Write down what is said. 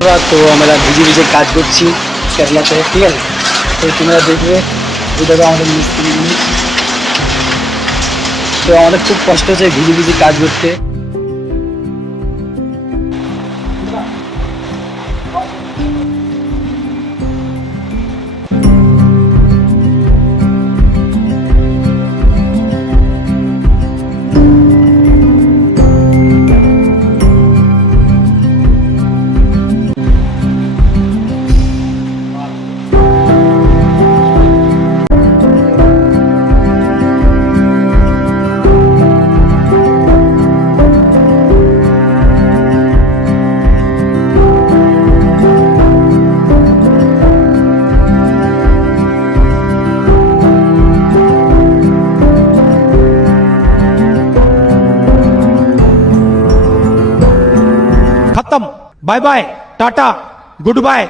তো আমরা ভিজে ভিজে কাজ করছি কেরলাতে, ঠিক আছে। তো তোমরা দেখবে এটা তো আমাদের মিস্ত্রি জিনিস। তো আমাদের খুব কষ্ট হচ্ছে ভিজে ভিজে কাজ করতে। खत्म, bye bye, ta ta, good bye.